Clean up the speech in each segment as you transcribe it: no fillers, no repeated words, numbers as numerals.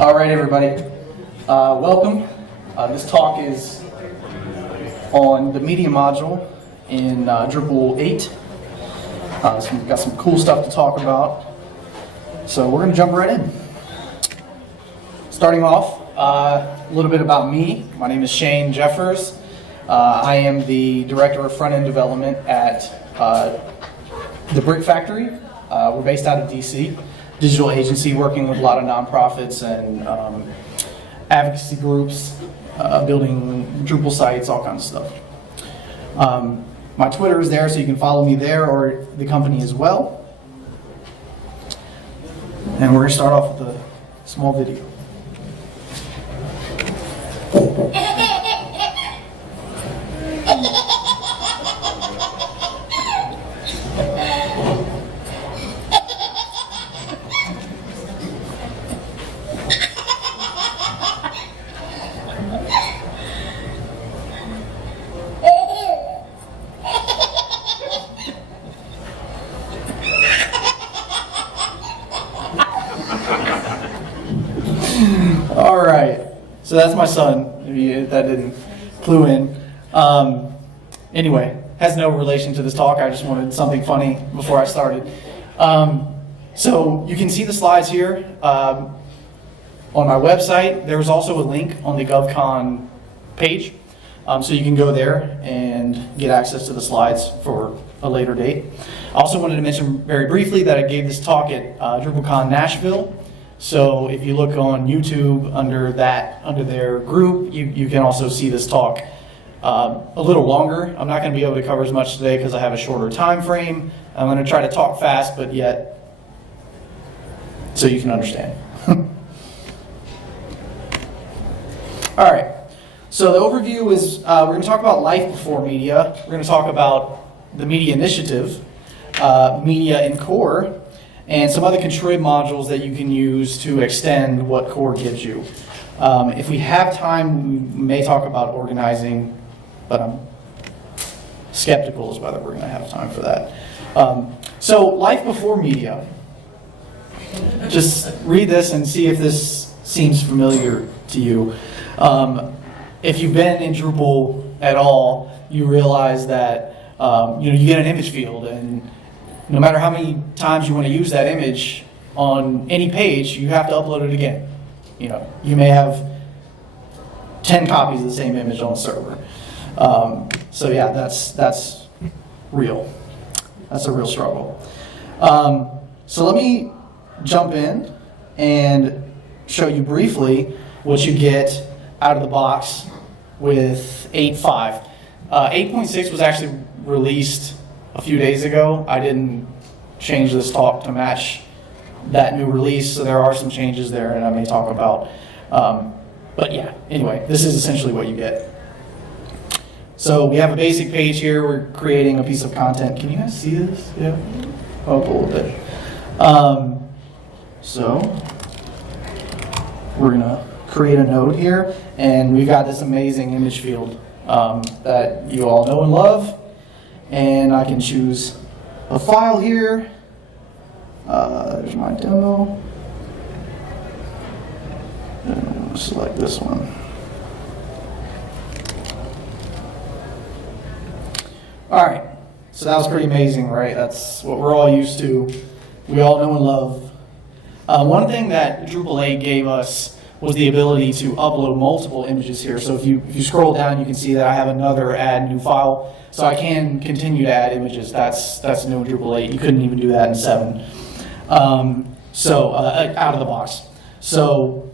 All right, everybody. Welcome. This talk is on the media module in Drupal 8. So we've got some cool stuff to talk about. So we're going to jump right in. Starting off, a little bit about me. My name is Shane Jeffers. I am the Director of Front-End Development at the Brick Factory. We're based out of DC. Digital agency working with a lot of nonprofits and advocacy groups, building Drupal sites, all kinds of stuff. My Twitter is there, so you can follow me there or the company as well. And we're going to start off with a small video. All right, so that's my son, if that didn't clue in. Anyway, has no relation to this talk. I just wanted something funny before I started. So you can see the slides here on my website. There's also a link on the GovCon page, so you can go there and get access to the slides for a later date. I also wanted to mention very briefly that I gave this talk at DrupalCon Nashville. So if you look on YouTube under their group, you can also see this talk a little longer. I'm not going to be able to cover as much today because I have a shorter time frame. I'm going to try to talk fast, but yet so you can understand. All right. So the overview is we're going to talk about life before media. We're going to talk about the media initiative, media in core, and some other contrib modules that you can use to extend what core gives you. If we have time, we may talk about organizing, but I'm skeptical as whether we're going to have time for that. So life before media. Just read this and see if this seems familiar to you. If you've been in Drupal at all, you realize that you get an image field, and no matter how many times you want to use that image on any page, you have to upload it again. You may have 10 copies of the same image on the server. So yeah, that's real. That's a real struggle. So let me jump in and show you briefly what you get out of the box with 8.5. 8.6 was actually released a few days ago. I didn't change this talk to match that new release, so there are some changes there, and I may talk about. But yeah, anyway, this is essentially what you get. So we have a basic page here. We're creating a piece of content. Can you guys see this? Yeah, up a little bit. So we're gonna create a node here, and we've got this amazing image field that you all know and love. And I can choose a file here. There's my demo. And select this one. All right, so that was pretty amazing, right? That's what we're all used to. We all know and love. One thing that Drupal 8 gave us was the ability to upload multiple images here. So if you scroll down, you can see that I have another add new file. So I can continue to add images. That's new in Drupal 8. You couldn't even do that in 7. Out of the box. So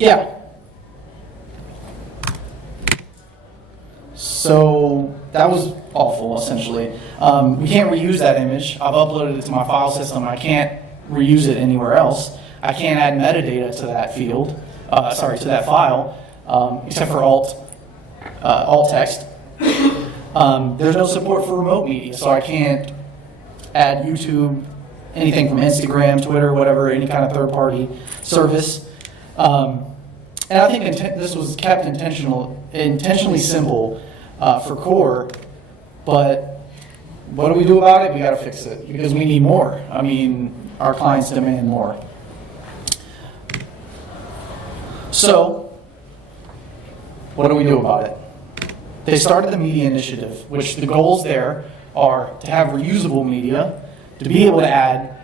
yeah. So that was awful, essentially. We can't reuse that image. I've uploaded it to my file system. I can't reuse it anywhere else. I can't add metadata to that field, to that file, except for alt text. There's no support for remote media, so I can't add YouTube, anything from Instagram, Twitter, whatever, any kind of third-party service. And I think this was kept intentionally simple for core, but what do we do about it? We got to fix it because we need more. I mean, our clients demand more. So, what do we do about it? They started the media initiative, which the goals there are to have reusable media, to be able to add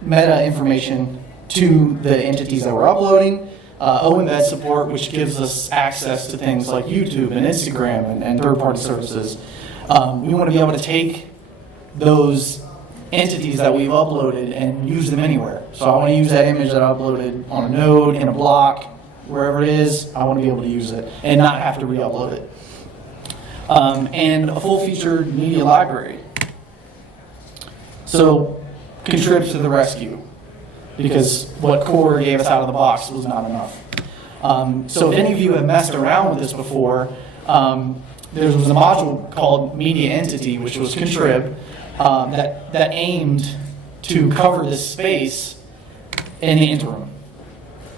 meta information to the entities that we're uploading, Embed support, which gives us access to things like YouTube and Instagram and third-party services. We want to be able to take those entities that we've uploaded and use them anywhere. So I want to use that image that I uploaded on a node, in a block, wherever it is. I want to be able to use it and not have to re-upload it. And a full-featured media library. So contributes to the rescue, because what Core gave us out of the box was not enough. So if any of you have messed around with this before, there was a module called Media Entity, which was contrib, that aimed to cover this space in the interim.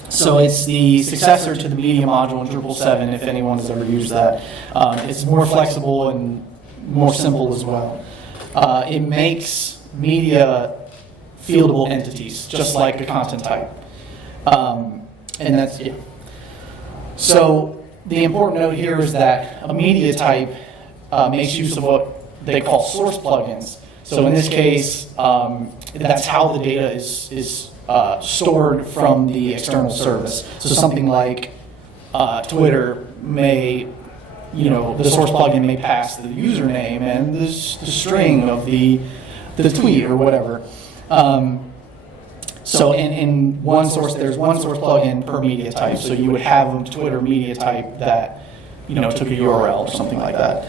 So it's the successor to the media module in Drupal 7, if anyone has ever used that. It's more flexible and more simple as well. It makes media fieldable entities, just like a content type. And that's it. So the important note here is that a media type makes use of what they call source plugins. So in this case, that's how the data is stored from the external service. So something like Twitter may, the source plugin may pass the username and the string of the tweet or whatever. So in one source, there's one source plugin per media type. So you would have a Twitter media type that, took a URL or something like that.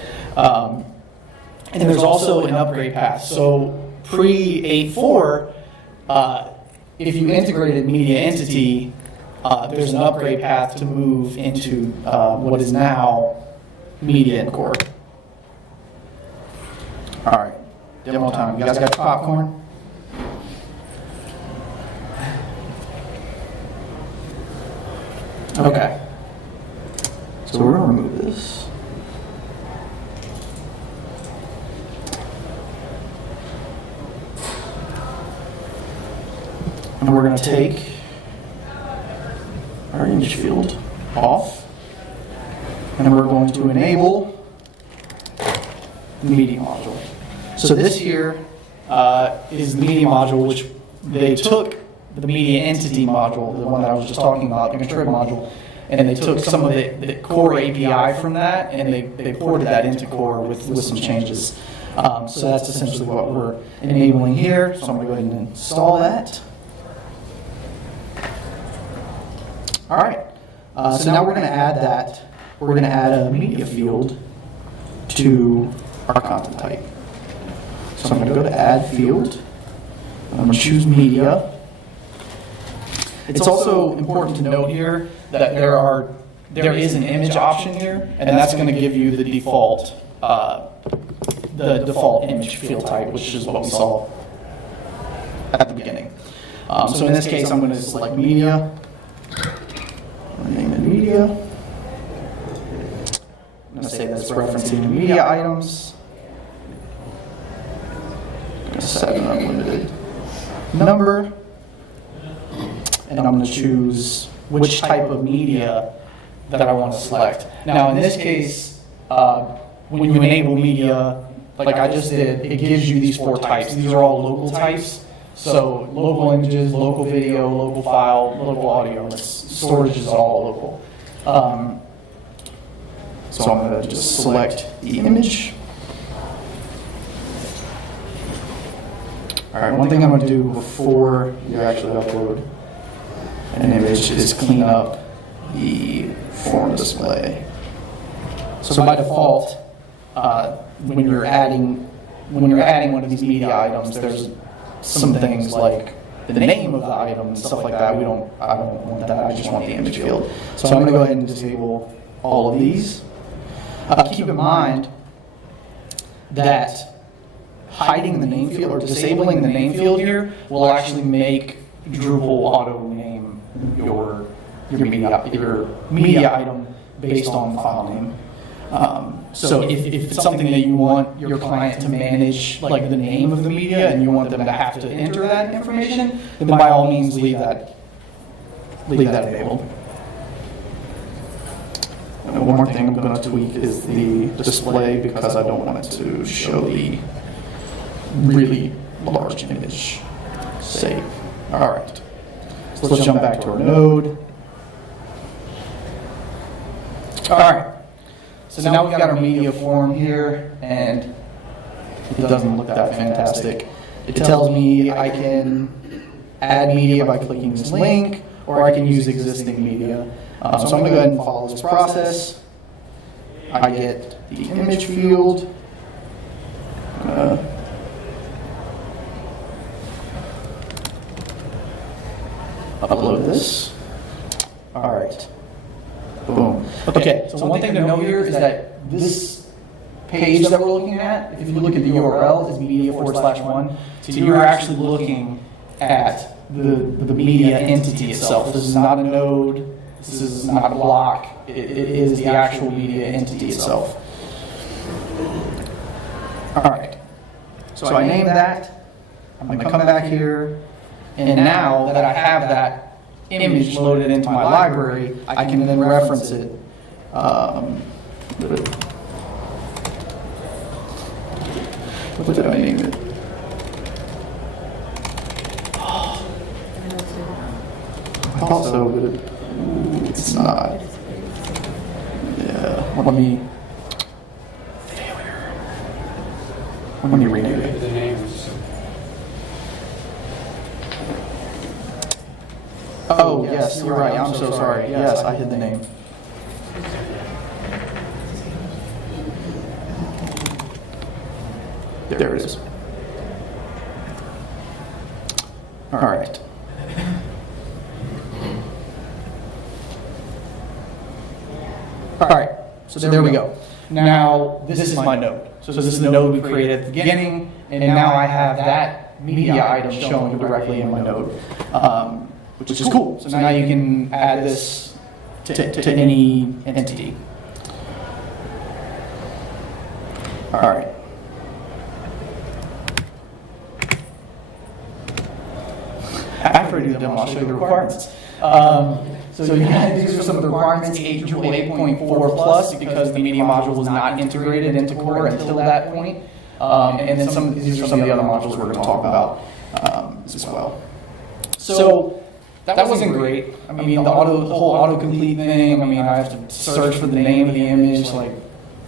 And there's also an upgrade path. So pre 8.4, if you integrated media entity, there's an upgrade path to move into what is now media and core. All right, demo time. You guys got your popcorn? Okay. So we're going to remove this. And we're going to take our image field off. And we're going to enable the media module. So this here is the media module, which they took the media entity module, the one that I was just talking about, the contrib module, and they took some of the core API from that, and they ported that into core with some changes. So that's essentially what we're enabling here. So I'm going to go ahead and install that. All right. So now we're going to add that. We're going to add a media field to our content type. So I'm going to go to add field. I'm going to choose media. It's also important to note here that there is an image option here, and that's going to give you the default image field type, which is what we saw at the beginning. So in this case, I'm going to select media. Name it media. I'm going to say that's referencing media items. I'm going to set an unlimited number. And I'm going to choose which type of media that I want to select. Now, in this case, when you enable media, like I just did, it gives you these 4 types. These are all local types. So local images, local video, local file, local audio. Storage is all local. So I'm going to just select the image. All right, one thing I'm going to do before you actually upload an image is clean up the form display. So by default, when you're adding one of these media items, there's some things like the name of the item and stuff like that. I don't want that. I just want the image field. So I'm going to go ahead and disable all of these. Keep in mind that hiding the name field or disabling the name field here will actually make Drupal auto name your media item based on the file name. So if it's something that you want your client to manage, like the name of the media, and you want them to have to enter that information, then by all means leave that enabled. And one more thing I'm going to tweak is the display, because I don't want it to show the really large image. Save. All right. So let's jump back to our node. All right. So now we've got our media form here, and it doesn't look that fantastic. It tells me I can add media by clicking this link, or I can use existing media. So I'm going to go ahead and follow this process. I get the image field. Upload this. All right. Boom. Okay, so one thing to note here is that this page that we're looking at, if you look at the URL, is media/1. So you're actually looking at the media entity itself. This is not a node. This is not a block. It is the actual media entity itself. All right. So I named that. I'm going to come back here. And now that I have that image loaded into my library, I can then reference it. What did I name it? I thought so, but it's not. Yeah, let me. Failure. Let me rename it. Oh, yes, you're right. I'm so sorry. Yes, I hid the name. There it is. All right. All right, so there we go. Now, this is my node. So this is the node we created at the beginning, and now I have that media item showing directly in my node, which is cool. So now you can add this to any entity. All right. After I do the demo, I'll show you the requirements. So these are some of the requirements, Drupal 8.4 plus, because the media module was not integrated into core until that point. And then these are some of the other modules we're going to talk about as well. So that wasn't great. I mean, the whole autocomplete thing, I mean, I have to search for the name of the image. Like,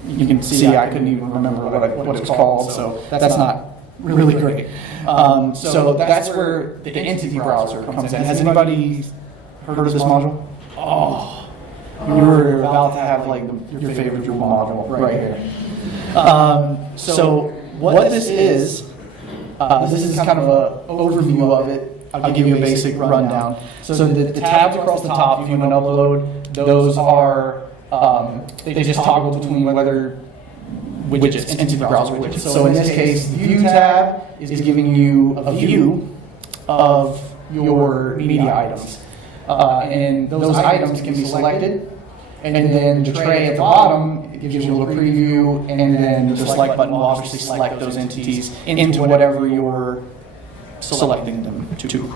you can see I couldn't even remember what it's called, so that's not really great. So that's where the entity browser comes in. Has anybody heard of this module? Oh, you were about to have like your favorite Drupal module right here. So what this is kind of an overview of it. I'll give you a basic rundown. So the tabs across the top, if you want to upload, those are, they just toggle between whether widgets, entity browser widgets. So in this case, the view tab is giving you a view of your media items. And those items can be selected. And then the tray at the bottom, it gives you a little preview, and then the select button will obviously select those entities into whatever you're selecting them to.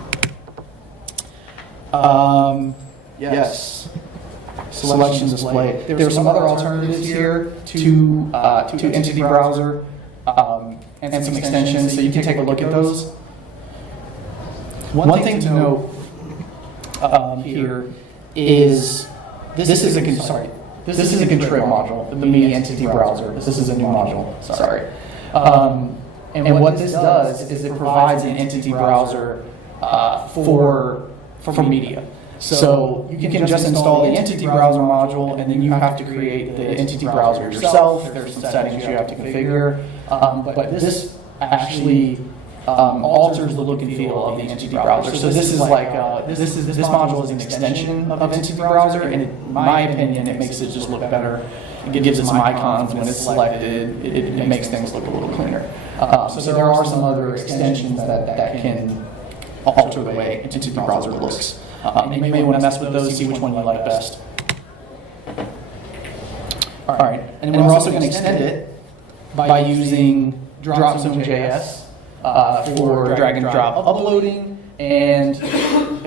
Yes. Selection display. There are some other alternatives here to Entity Browser and some extensions, so you can take a look at those. One thing to note here is this is a contrib module, the media entity browser. This is a new module. Sorry. And what this does is it provides an entity browser for media. So you can just install the entity browser module, and then you have to create the entity browser yourself. There's some settings you have to configure, but this actually alters the look and feel of the entity browser. So this is like this module is an extension of entity browser, and in my opinion, it makes it just look better. It gives it some icons when it's selected. It makes things look a little cleaner. So there are some other extensions that can alter the way entity browser looks. You may want to mess with those, see which one you like best. All right, and then we're also going to extend it by using Dropzone.js for drag and drop uploading and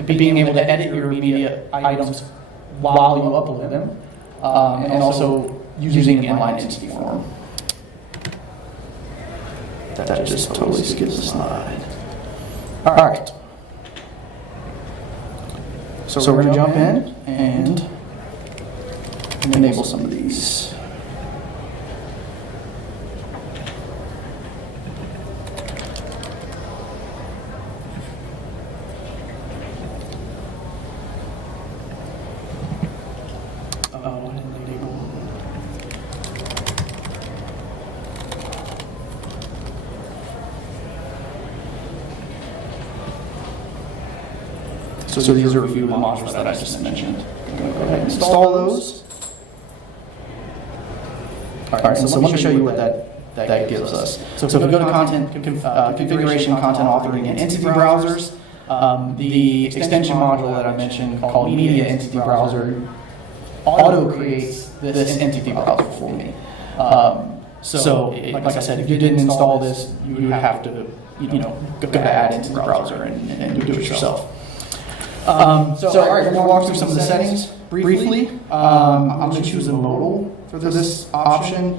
being able to edit your media items while you upload them. and also using an inline entity form. That just totally skips a slide. All right. So we're going to jump in and enable some of these. So these are a few of the modules that I just mentioned. Go ahead and install those. All right, so let me show you what that gives us. So if we go to content configuration, content authoring, and entity browsers, the extension module that I mentioned called Media Entity Browser auto creates this entity browser for me. So like I said, if you didn't install this, you would have to go to Add Entity Browser and do it yourself. So all right, we're going to walk through some of the settings briefly. I'm going to choose a modal for this option.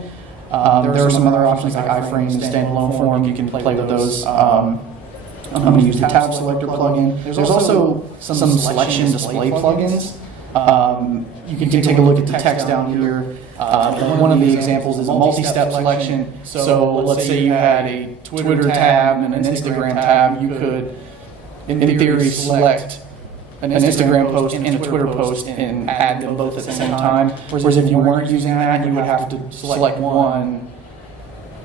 There are some other options like iframes and standalone form. You can play with those. I'm going to use the tab selector plugin. There's also some selection display plugins. You can take a look at the text down here. One of the examples is a multi-step selection. So let's say you had a Twitter tab and an Instagram tab. You could, in theory, select an Instagram post and a Twitter post and add them both at the same time. Whereas if you weren't using that, you would have to select one,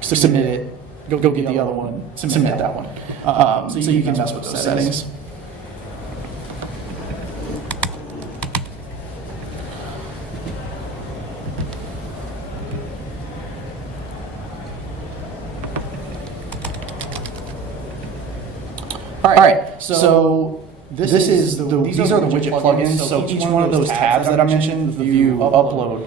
submit it, go get the other one, submit that one. So you can mess with those settings. All right, so these are the widget plugins. So each one of those tabs that I mentioned, the view, upload,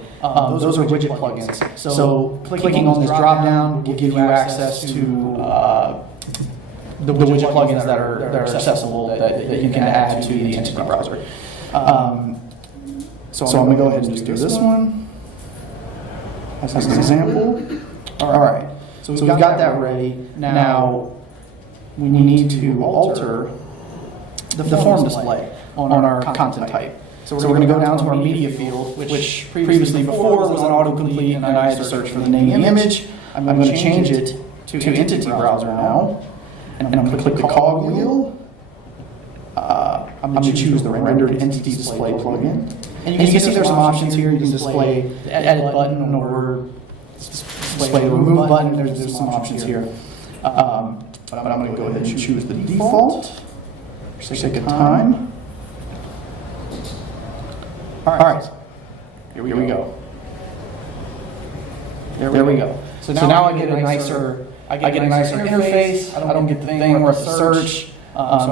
those are widget plugins. So clicking on this drop down will give you access to the widget plugins that are accessible that you can add to the entity browser. So I'm going to go ahead and just do this one as an example. All right, so we've got that ready. Now we need to alter the form display on our content type. So we're going to go down to our media field, which previously before was an autocomplete, and I had to search for the name of the image. I'm going to change it to Entity Browser now, and I'm going to click the cog wheel. I'm going to choose the Rendered Entity Display plugin. And you can see there's some options here. You can display the Edit button or display the Remove button. There's some options here. But I'm going to go ahead and choose the default. For sake of time. All right, here we go. There we go. So now I get a nicer interface. I don't get the thing where I have to search.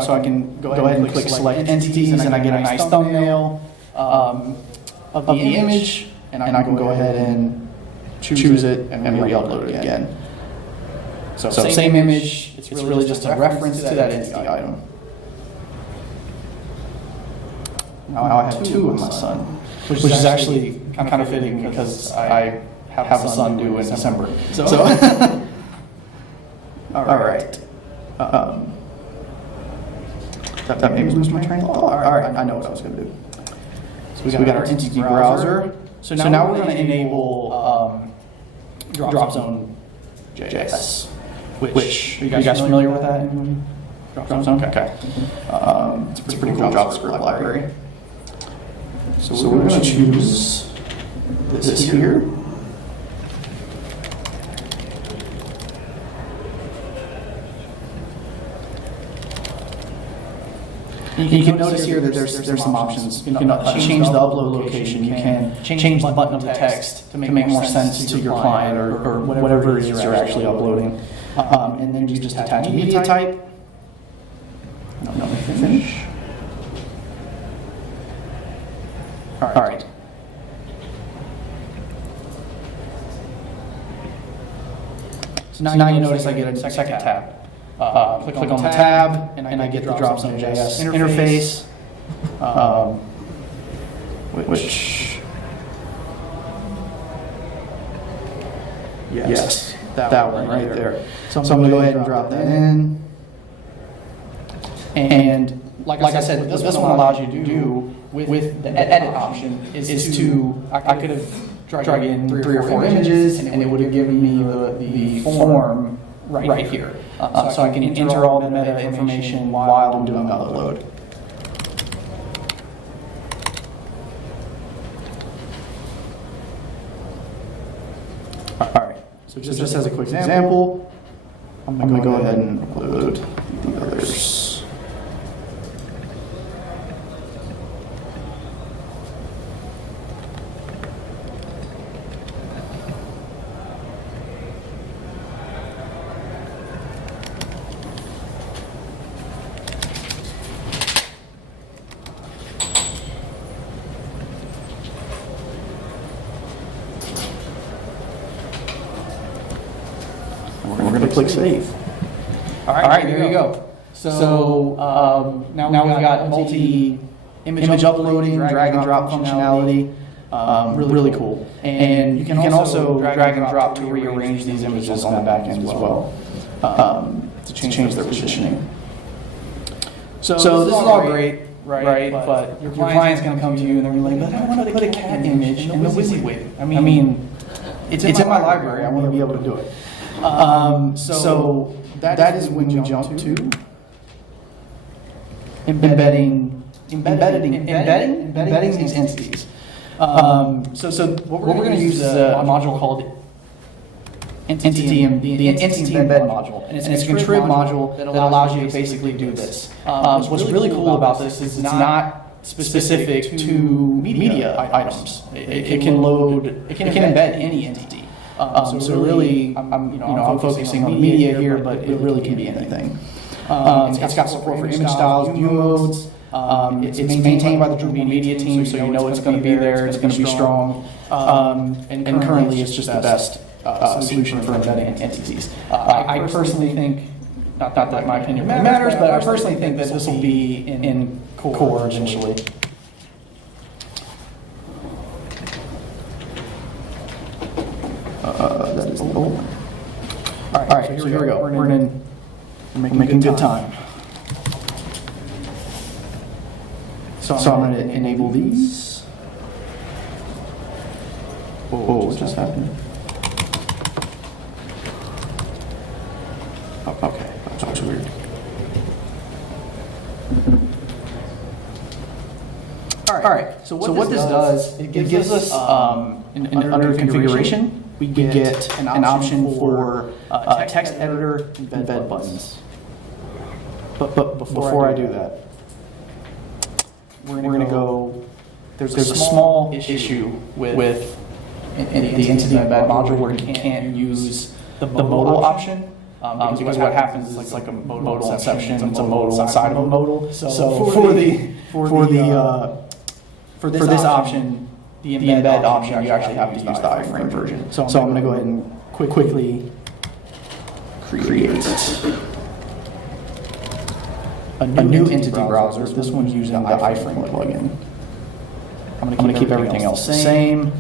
So I can go ahead and click Select Entities, and I get a nice thumbnail of the image, and I can go ahead and choose it and re-upload it again. So same image. It's really just a reference to that entity item. Now I have two of my son, which is actually kind of fitting because I have a son due in December. So all right. That maybe lose my train of thought. All right, I know what I was going to do. So we got our entity browser. So now we're going to enable Dropzone JS, which are you guys familiar with that? Dropzone? Okay. It's a pretty cool JavaScript library. So we're going to choose this here. You can notice here that there's some options. You can change the upload location. You can change the button of the text to make more sense to your client or whatever it is you're actually uploading. And then you just attach a media type. No, finish. All right. So now you notice I get a second tab. Click on the tab, and I get the Dropzone JS interface, which Yes, that one right there. So I'm going to go ahead and drop that in. And like I said, what this one allows you to do with the edit option is to, I could have drug in 3 or 4 images and it would have given me the form right here. So I can enter all the meta information while I'm doing the upload. All right, so just as a quick example, I'm going to go ahead and upload the others. We're going to click save. All right, there you go. So now we've got multi-image uploading, drag and drop functionality. Really cool. And you can also drag and drop to rearrange these images on the back end as well to change their positioning. So this is all great, right? But your client's going to come to you and they're like, but I want to put a cat image in the WYSIWYG. I mean, it's in my library. I want to be able to do it. So that is when we jump to embedding these entities. So what we're going to use is a module called Entity Embed module, and it's a contrib module that allows you to basically do this. What's really cool about this is it's not specific to media items. It can embed any entity. So really, I'm focusing on media here, but it really can be anything. It's got support for image styles, view modes. It's maintained by the Drupal Media Team, so you know it's going to be there, it's going to be strong. And currently, it's just the best solution for embedding entities. I personally think, not that my opinion really matters, but I personally think that this will be in core eventually. That is the old one. All right, so here we go. We're making good time. So I'm going to enable these. Whoa, what just happened? Oh, okay, that's weird. All right, so what this does, it gives us, under configuration, we get an option for a text editor and embed buttons. But before I do that, we're going to go, there's a small issue with the Entity Embed module where you can't use the modal option. Because what happens is it's like a modal inception, it's a modal inside of a modal. So for this option, the embed option, you actually have to use the iframe version. So I'm going to go ahead and quickly create a new entity browser. This one's using the iframe plugin. I'm going to keep everything else the same.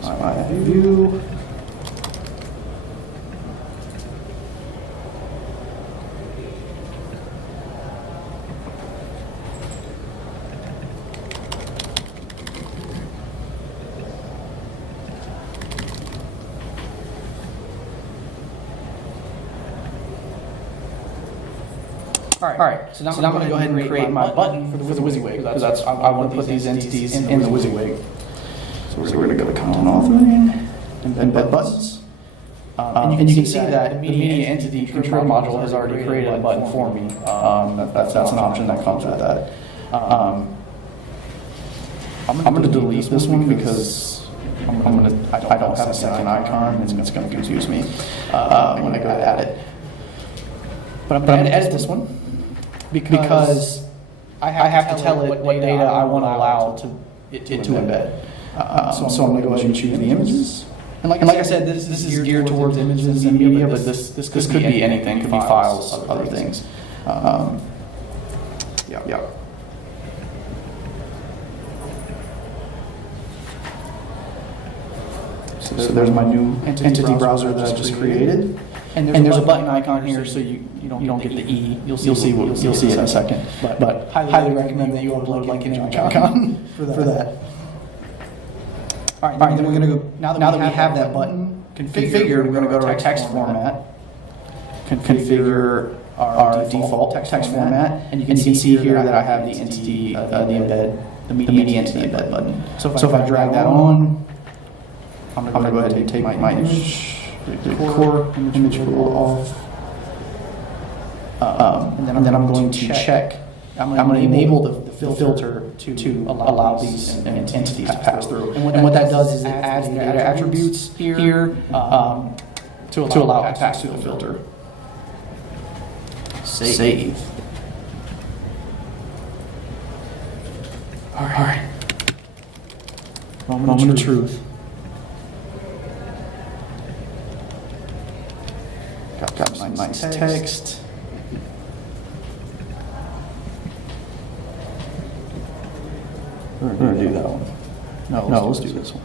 So I view. All right. So now I'm going to go ahead and create my button for the WYSIWYG, because I want to put these entities in the WYSIWYG. So we're going to go to content authoring, embed buttons. And you can see that the media entity control module has already created a button for me. That's an option that comes with that. I'm going to delete this one because I don't have a second icon, and it's going to confuse me when I go to add it. But I'm going to edit this one because I have to tell it what data I want to allow it to embed. So I'm going to go ahead and choose the images. And like I said, this is geared towards images and media, but this could be anything. It could be files, other things. Yeah. So there's my new entity browser that I just created. And there's a button icon here, so you don't get the E. You'll see it in a second. But highly recommend that you upload like an image icon for that. All right, then we're going to go, now that we have that button configured, we're going to go to our text format, configure our default text format, and you can see here that I have the entity, the embed, the media entity embed button. So if I drag that on, I'm going to go ahead and take my image, the core image off, and then I'm going to check. I'm going to enable the filter to allow these entities to pass through. And what that does is it adds the data attributes here to allow it to pass through the filter. Save. All right. Moment of truth. Got some nice text. We're going to do that one. No, let's do this one.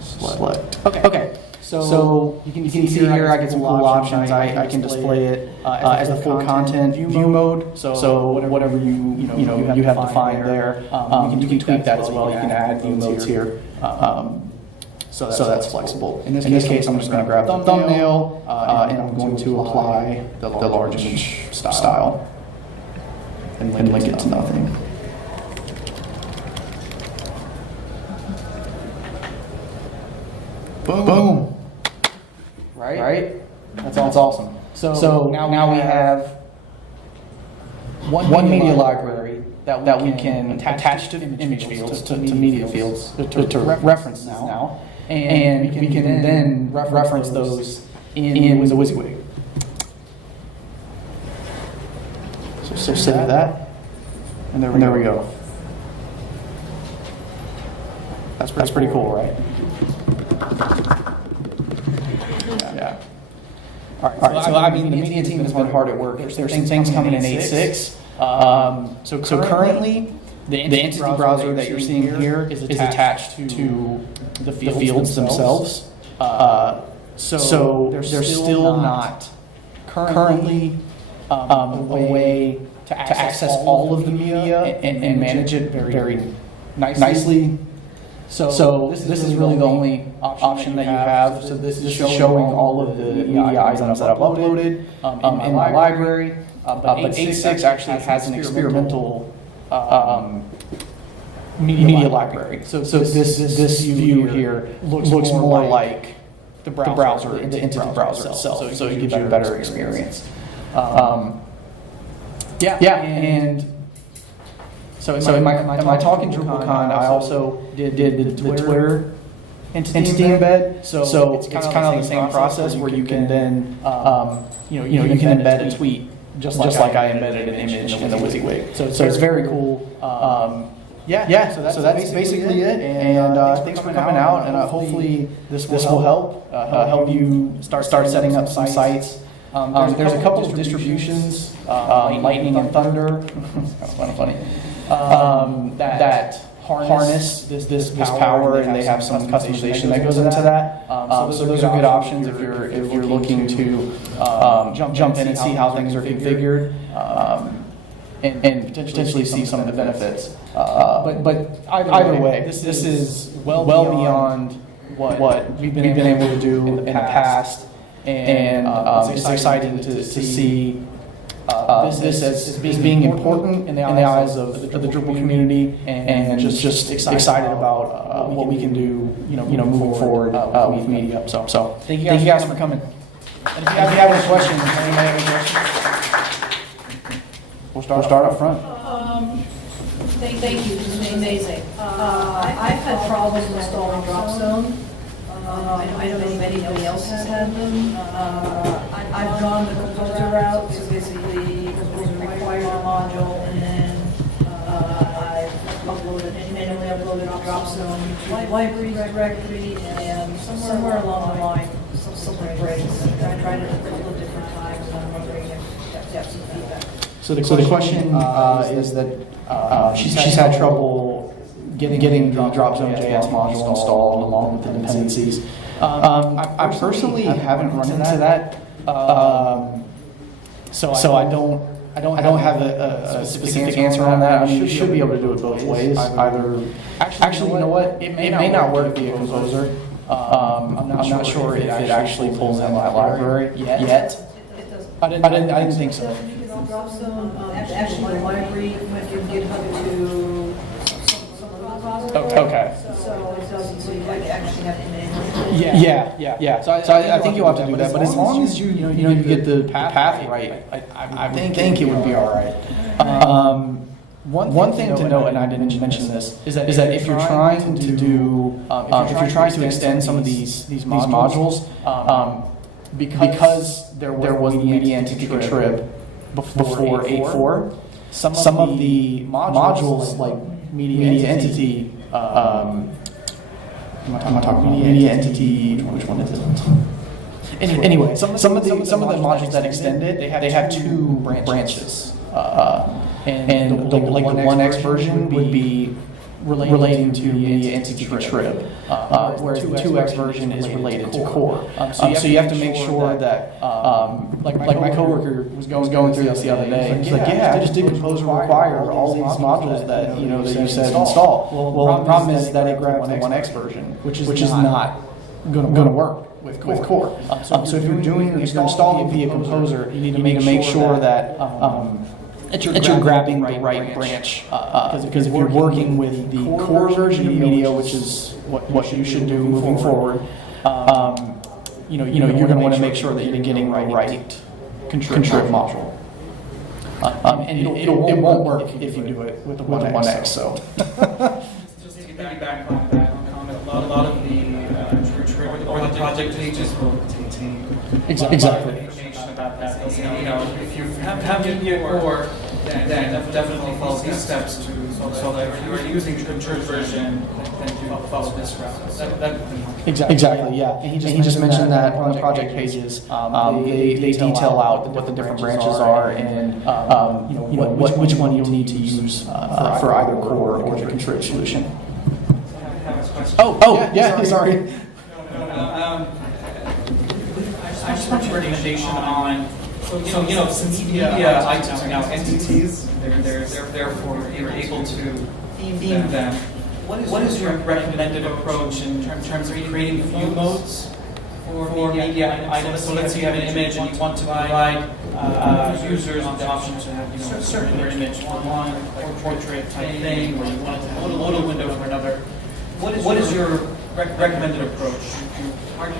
Select. Okay. So you can see here I get some cool options. I can display it as the full content view mode. So whatever you have defined there, you can tweak that as well. You can add view modes here. So that's flexible. In this case, I'm just going to grab the thumbnail and I'm going to apply the large image style and link it to nothing. Boom. Right? That's awesome. So now we have one media library that we can attach to image fields, to media fields, to references now. And we can then reference those in the WYSIWYG. So save that. And there we go. That's pretty cool, right? Yeah. All right. So I mean, the media team has been hard at work. There's some things coming in 8.6. So currently, the entity browser that you're seeing here is attached to the fields themselves. So there's still not currently a way to access all of the media and manage it very nicely. So this is really the only option that you have. So this is showing all of the media items that I've uploaded in my library. But 8.6 actually has an experimental media library. So this view here looks more like the browser, the entity browser itself. So it gives you a better experience. And so in my talk in DrupalCon, I also did the Twitter entity embed. So it's kind of the same process where you can then you can embed a tweet just like I embedded an image in the WYSIWYG. So it's very cool. So that's basically it. And thanks for coming out. And hopefully this will help you start setting up some sites. There's a couple of distributions, Lightning and Thunder. It's kind of funny. That harness this power, and they have some customization that goes into that. So those are good options if you're looking to jump in and see how things are configured, and potentially see some of the benefits. But either way, this is well beyond what we've been able to do in the past, and it's exciting to see. This as being important in the eyes of the Drupal community, and just excited about what we can do, moving forward with media. So thank you guys for coming. And if you have any questions, anybody have any questions? We'll start up front. Thank you. This is amazing. I've had problems installing Dropzone. I know anybody else has had them. I've gone the composer route, so basically composer requires a module, and then I've manually uploaded Dropzone to libraries directory, and somewhere along the line something breaks. I tried it a couple of different times, and I'm wondering if you have some feedback. So the question is that she's had trouble getting the Dropzone JS module installed along with the dependencies. I personally haven't run into that, so I don't have a specific answer on that. I mean, you should be able to do it both ways. Actually, you know what? It may not work via Composer. I'm not sure if it actually pulls in that library yet. I didn't think so. Dropzone, actually, the library went from GitHub to some repository. Okay. So it doesn't, so you actually have to manually. Yeah. So I think you'll have to do that, but as long as you get the path right, I think it would be all right. One thing to note, and I didn't mention this, is that if you're trying to do, if you're trying to extend some of these modules, because there was the media entity contrib before 8.4, some of the modules like media entity, am I talking about media entity? Which one is it? Anyway, some of the modules that extend it, they have two branches, and the 1x version would be relating to the media entity contrib, whereas the 2x version is related to core. So you have to make sure that, like my coworker was going through this the other day, and he's like, yeah, I just did Composer require all these modules that you said install. Well, the problem is that it grabs the 1x version, which is not going to work with core. So if you're installing via Composer, you need to make sure that you're grabbing the right branch, because if you're working with the core version of media, which is what you should do moving forward, you're going to want to make sure that you're getting the right contrib module. And it won't work if you do it with the 1x. So just to piggyback on that comment, a lot of the or the project pages will contain exactly information about that. If you have media core, then definitely follow these steps so that if you are using the contrib version, then you follow this route. Exactly, yeah. And he just mentioned that on the project pages, they detail out what the different branches are and which one you'll need to use for either core or the contrib solution. Oh, yeah, sorry. I just want your recommendation on, since media items are now entities, they're therefore you're able to theme them. What is your recommended approach in terms of creating view modes for media items? So let's say you have an image and you want to provide users the option to have circular image for one, or portrait type thing, or you want to have a little window for another. What is your recommended approach?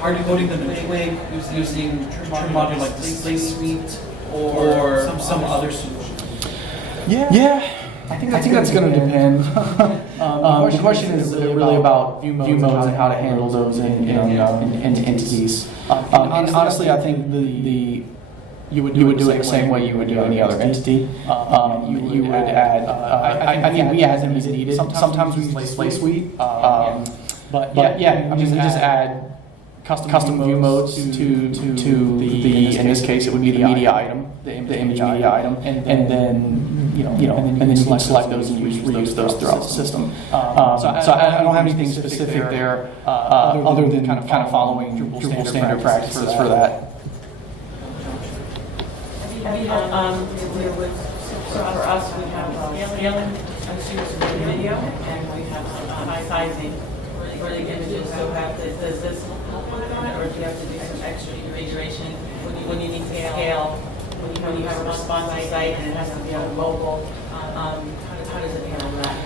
Are you coding them in Twig using a module like Place Suite or some other solution? Yeah. I think that's going to depend. The question is really about view modes and how to handle those in entities. And honestly, I think you would do it the same way you would do any other entity. You would add. I think we add them as needed. Sometimes we use Place Suite. But yeah, we just add custom view modes to the in this case it would be the media item, the image media item, and then you can select those and reuse those throughout the system. So I don't have anything specific there other than kind of following Drupal standard practices for that. So for us, we have scaling video, and we have high sizing for the images. So does this help with that, or do you have to do some extra configuration when you need to scale? When you have a responsive site and it has to be on mobile, how does it handle that?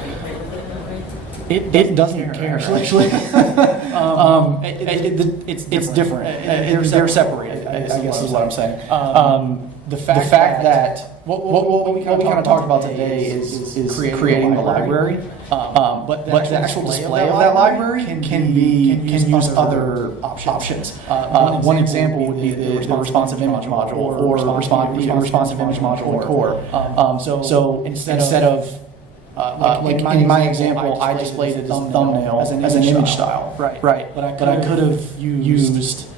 It doesn't care actually. It's different. They're separated. I guess is what I'm saying. The fact that what we kind of talked about today is creating the library, but the actual display of that library can use other options. One example would be the responsive image module or responsive image module in core. So instead of like in my example, I displayed it as a thumbnail as an image style, right? But I could have used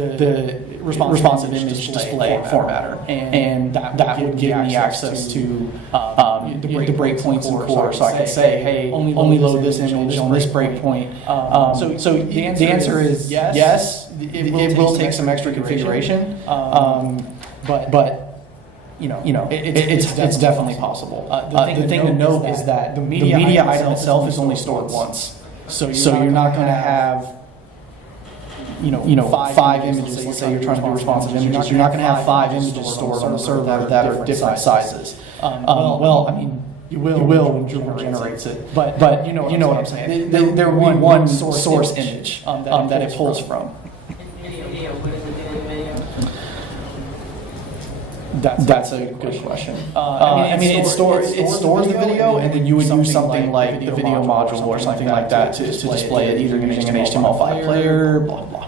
the responsive image display formatter, and that would give me access to the breakpoints in core, so I could say, hey, only load this image on this breakpoint. So the answer is yes, it will take some extra configuration, but it's definitely possible. The thing to note is that the media item itself is only stored once, so you're not going to have 5 images. Let's say you're trying to do responsive images. You're not going to have 5 images stored on the server that are different sizes. Well, I mean, you will when Drupal generates it, but you know what I'm saying. They're one source image that it pulls from. Video, what is it doing video? That's a good question. It stores the video, and then you would use something like the video module or something like that to display it, either using an HTML5 player, blah blah.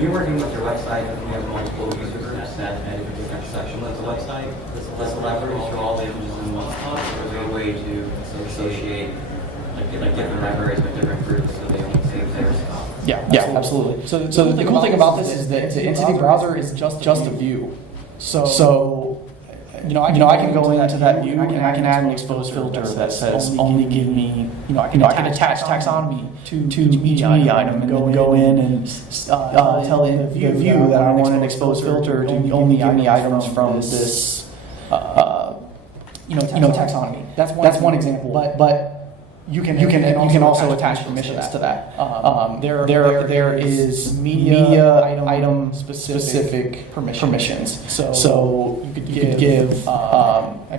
You're working with your website, and you have multiple users that edit a different section of the website. Does leverage for all the images in one spot, or is there a way to associate like different libraries with different groups so they only save their stuff? Yeah, absolutely. So the cool thing about this is that the Entity Browser is just a view. So I can go into that view and I can add an expose filter that says only give me, I can attach taxonomy to each media item and then go in and tell the view that I want an expose filter to only give me items from this, taxonomy. That's one example, but you can also attach permissions to that. There is media item specific permissions. So you could give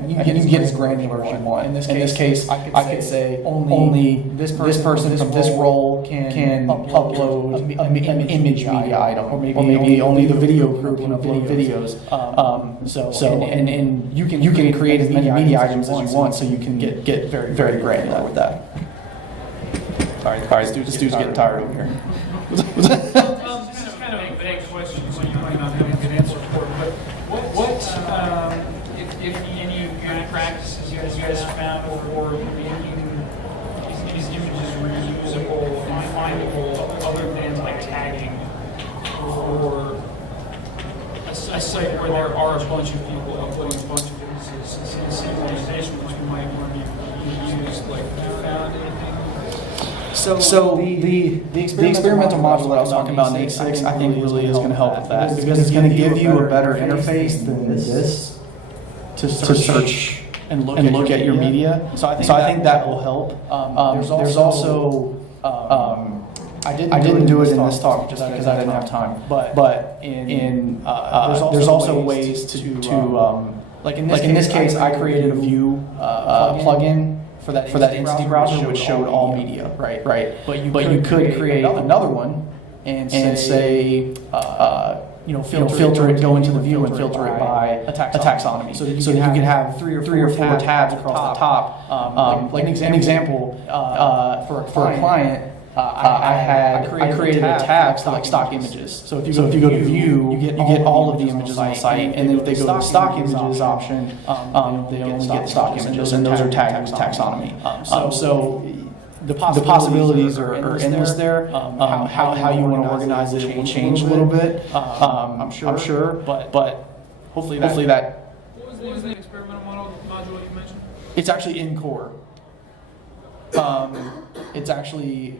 you can get as granular as you want. In this case, I could say only this person from this role can upload an image media item, or maybe only the video group can upload videos. And you can create as many media items as you want, so you can get very very granular with that. Sorry, this dude's getting tired over here. This is kind of a vague question, so you might not have a good answer for it, but what if any good practices you guys found for making these images reusable and findable other than like tagging for a site where there are a bunch of people uploading a bunch of images in the same organization, which might want to be used, like found anything? So the experimental module that I was talking about in 8.6, I think really is going to help with that, because it's going to give you a better interface than this to search and look at your media. So I think that will help. There's also I didn't do it in this talk just because I didn't have time. But there's also ways to like in this case, I created a view plugin for that Entity Browser, which showed all media, right? But you could create another one and say filter it, go into the view and filter it by a taxonomy. So you can have three or four tabs across the top. Like an example, for a client, I created a tab for like stock images. So if you go to view, you get all of the images on the site, and then if they go to the stock images option, they only get stock images, and those are tagged with taxonomy. So the possibilities are endless there. How you want to organize it will change a little bit. I'm sure, but hopefully that. What was the experimental module you mentioned? It's actually in core. It's actually,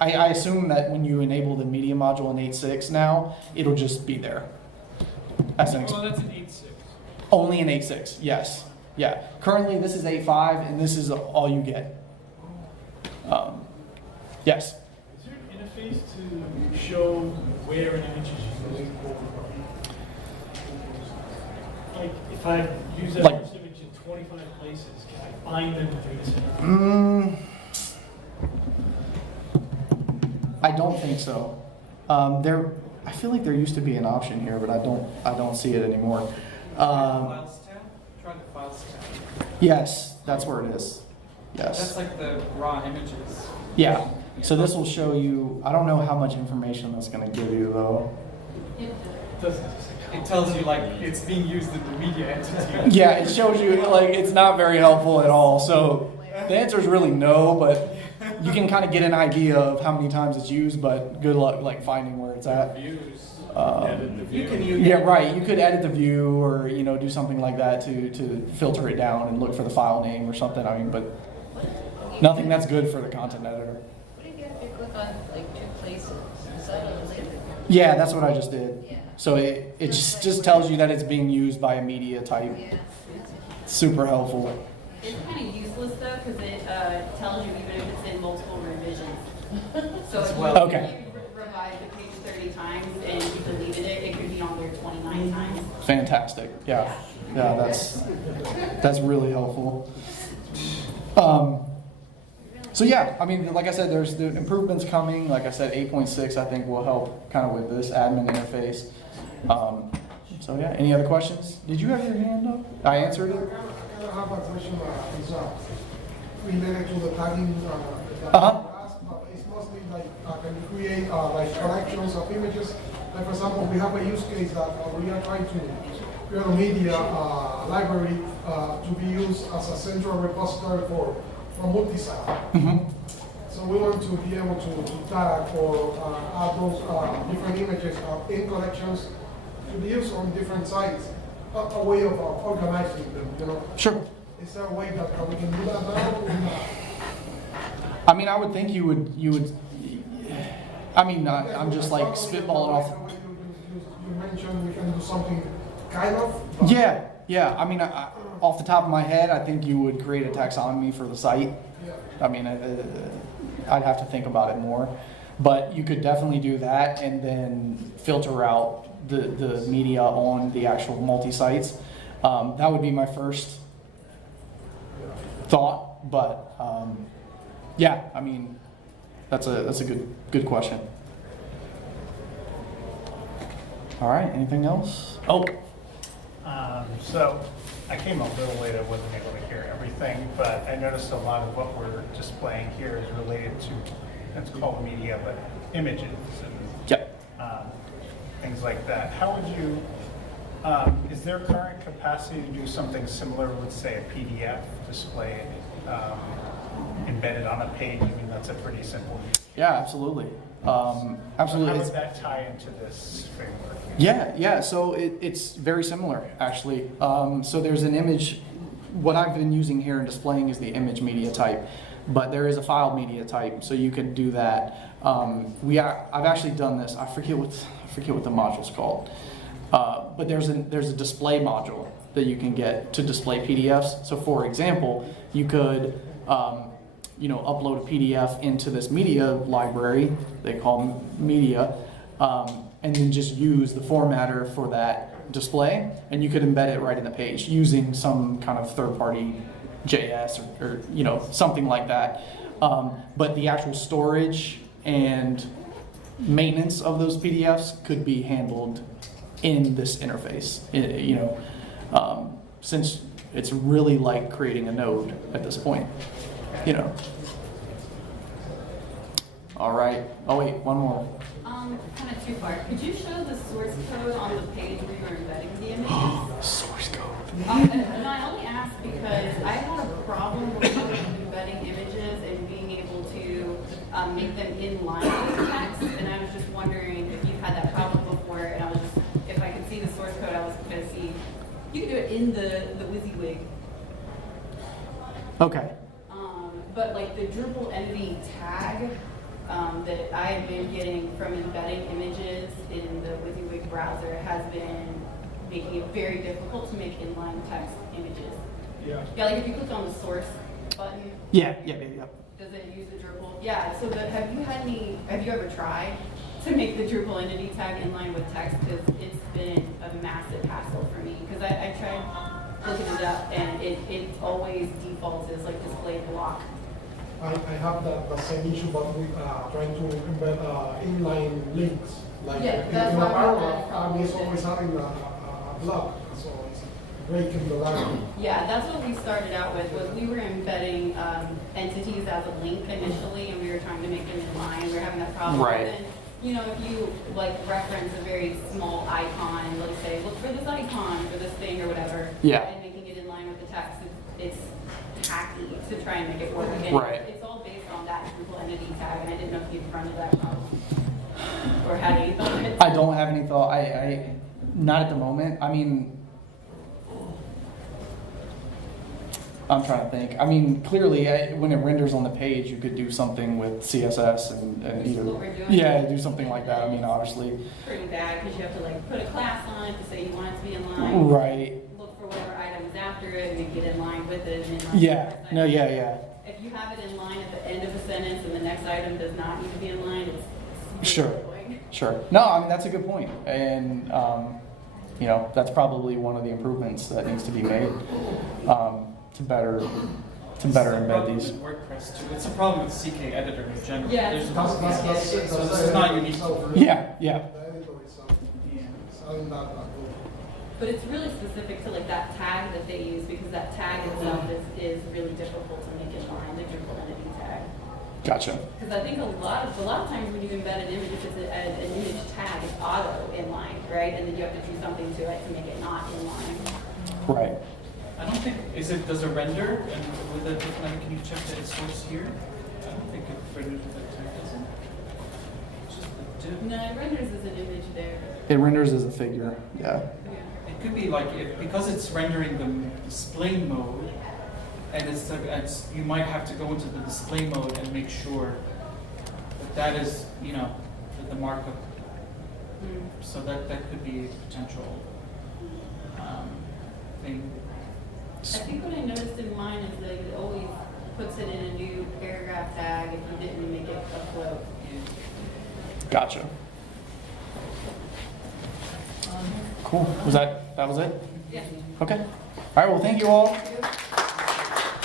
I assume that when you enable the media module in 8.6 now, it'll just be there. That's an 8.6. Only in 8.6, yes. Yeah. Currently, this is 8.5, and this is all you get. Yes? Is there an interface to show where an image is going for? Like, if I use that image in 25 places, can I find them in data center? I don't think so. I feel like there used to be an option here, but I don't see it anymore. Files tab? Try the files tab. Yes, that's where it is. Yes. That's like the raw images. Yeah. So this will show you. I don't know how much information that's going to give you though. It tells you like it's being used in the media entity. Yeah, it shows you like it's not very helpful at all. So the answer is really no, but you can kind of get an idea of how many times it's used, but good luck like finding where it's at. You can use. Yeah, right. You could edit the view, or do something like that to filter it down and look for the file name or something. I mean, but nothing that's good for the content editor. What do you get if you click on like two places? Is that a link? Yeah, that's what I just did. Yeah. So it just tells you that it's being used by a media type. Yeah. Super helpful. It's kind of useless though, because it tells you even if it's in multiple revisions. So if you, Okay. if you revise the page 30 times and you deleted it, it could be on there 29 times. Fantastic. Yeah, that's really helpful. So yeah, I mean, like I said, there's the improvements coming. Like I said, 8.6 I think will help kind of with this admin interface. So yeah, any other questions? Did you have your hand up? I answered it. I have a question related to the tagging. It's mostly like can you create like collections of images? Like for example, we have a use case that we are trying to create a media library to be used as a central repository for multi-site. Mm-hmm. So we want to be able to tag or add those different images in collections to be used on different sites. A way of organizing them, Sure. Is there a way that we can do that now? I mean, I would think you would. I mean, I'm just like spitballing off. You mentioned we can do something kind of. but- Yeah. I mean, off the top of my head, I think you would create a taxonomy for the site. Yeah. I mean, I'd have to think about it more, but you could definitely do that and then filter out the media on the actual multi-sites. That would be my first thought, but yeah, I mean, that's a good question. All right, anything else? Oh, So I came a little late, I wasn't able to hear everything, but I noticed a lot of what we're displaying here is related to, it's called media, but images and yeah. things like that. How would you, is there current capacity to do something similar with, say, a PDF display embedded on a page? I mean, that's a pretty simple. Yeah, absolutely. Absolutely. How It's- would that tie into this framework? Yeah. So it's very similar, actually. So there's an image. What I've been using here and displaying is the image media type, but there is a file media type, so you can do that. I've actually done this. I forget what the module's called, but there's a display module that you can get to display PDFs. So, for example, you could upload a PDF into this media library they call media. And then just use the formatter for that display, and you could embed it right in the page using some kind of third-party JS or something like that. But the actual storage and maintenance of those PDFs could be handled in this interface. Since it's really like creating a node at this point. All right. Oh wait, one more. Kind of too far. Could you show the source code on the page where you were embedding the images? Source code. And I only ask because I had a problem with embedding images and being able to make them in line with text, and I was just wondering if you've had that problem before, and if I could see the source code, I was going to see, you could do it in the WYSIWYG. Okay. But like the Drupal entity tag that I have been getting from embedding images in the WYSIWYG browser has been making it very difficult to make inline text images. Yeah. Yeah, like if you click on the source button. Yeah. Does it use the Drupal? Yeah, so have you ever tried to make the Drupal entity tag inline with text? Because it's been a massive hassle for me. Because I tried looking it up and it always defaults as like display block. I have the same issue, but with trying to embed inline links. Like Yeah, in that's a why I paragraph, brought that it's always having a block, so it's breaking the line. Yeah, that's what we started out with, was we were embedding entities as a link initially, and we were trying to make them in line. We were having that problem. Right. And then, if you like reference a very small icon, like say, look for this icon for this thing or whatever, Yeah. and making it in line with the text, it's hacky to try and make it work. And Right. it's all based on that entity tag, and I didn't know if you'd run into that problem. Or had any thought of it? I don't have any thought, not at the moment. I mean, I'm trying to think. I mean, clearly, when it renders on the page, you could do something with CSS and Which is either, what we're doing. yeah, do something like that. I mean, obviously, Pretty bad, because you have to like put a class on it to say you want it to be in line. right? Look for whatever item is after it, and then get in line with it, and then. like, Yeah, the next no, item. yeah, yeah. If you have it in line at the end of a sentence, and the next item does not need to be in line, it's. Sure. annoying. Sure. No, I mean, that's a good point. And, you know, that's probably one of the improvements that needs to be made to better embed these. It's a problem with WordPress too. It's a problem with CK editor in general. Yeah. There's That's so this is not unique. Yeah, yeah. The editor itself, it's not that good. But it's really specific to like that tag that they use, because that tag itself is really difficult to make in line, the Drupal entity tag. Gotcha. Because I think a lot of times when you embed an image, if it's an image tag, it's auto inline, right? And then you have to do something to it to make it not inline. Right. I don't think, does it render? And with a different, can you check the source here? I don't think it renders with that tag, does it? It's just the div. No, it renders as an image there. It renders as a figure. Yeah. Yeah. It could be like, because it's rendering the display mode, and you might have to go into the display mode and make sure that is, you know, the markup. So that could be a potential thing. I think what I noticed in mine is that it always puts it in a new paragraph tag if you didn't make it a float. Gotcha. Cool. That was it? Yeah. Okay. All right. Well, thank you all.